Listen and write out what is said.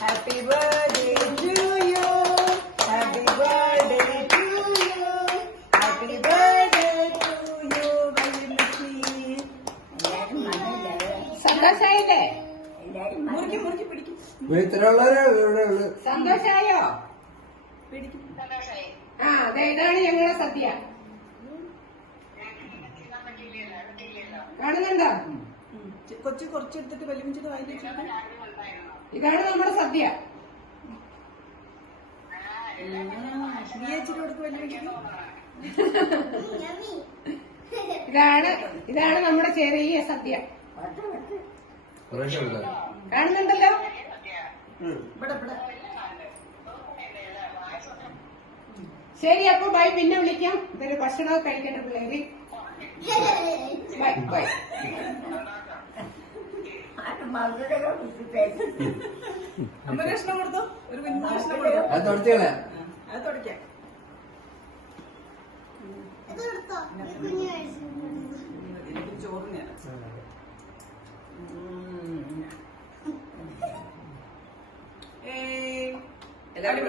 Happy birthday to you. Happy birthday to you. Happy birthday to you, Vayulakshmi. സന്തോഷായില്ലേ? മുറുക്കി മുറുക്കി പിടിക്കും. സന്തോഷായോ? പിടിക്കും. ആ അതെ, ഇതാണ് ഞങ്ങളുടെ സദ്യ. കാണുന്നുണ്ടോ? കൊച്ചു കുറച്ചെടുത്തിട്ട് വലിയ വായി വെച്ചിട്ട് ഇതാണ് നമ്മുടെ സദ്യ. ഇതാണ് നമ്മുടെ ചെറിയ സദ്യ. കാണുന്നുണ്ടല്ലോ? ശരി, അപ്പൊ ബൈ, പിന്നെ വിളിക്കാം. ഇതൊരു ഭക്ഷണമൊക്കെ കഴിക്കട്ടെ പിള്ളേര്. Bye bye. അമ്മ കഷ്ണം കൊടുത്തോ, ഒരു കുഞ്ഞു കഷ്ണം കൊടുത്തോ. അത് തുടക്കാം. ചോറിന് എല്ലാവരും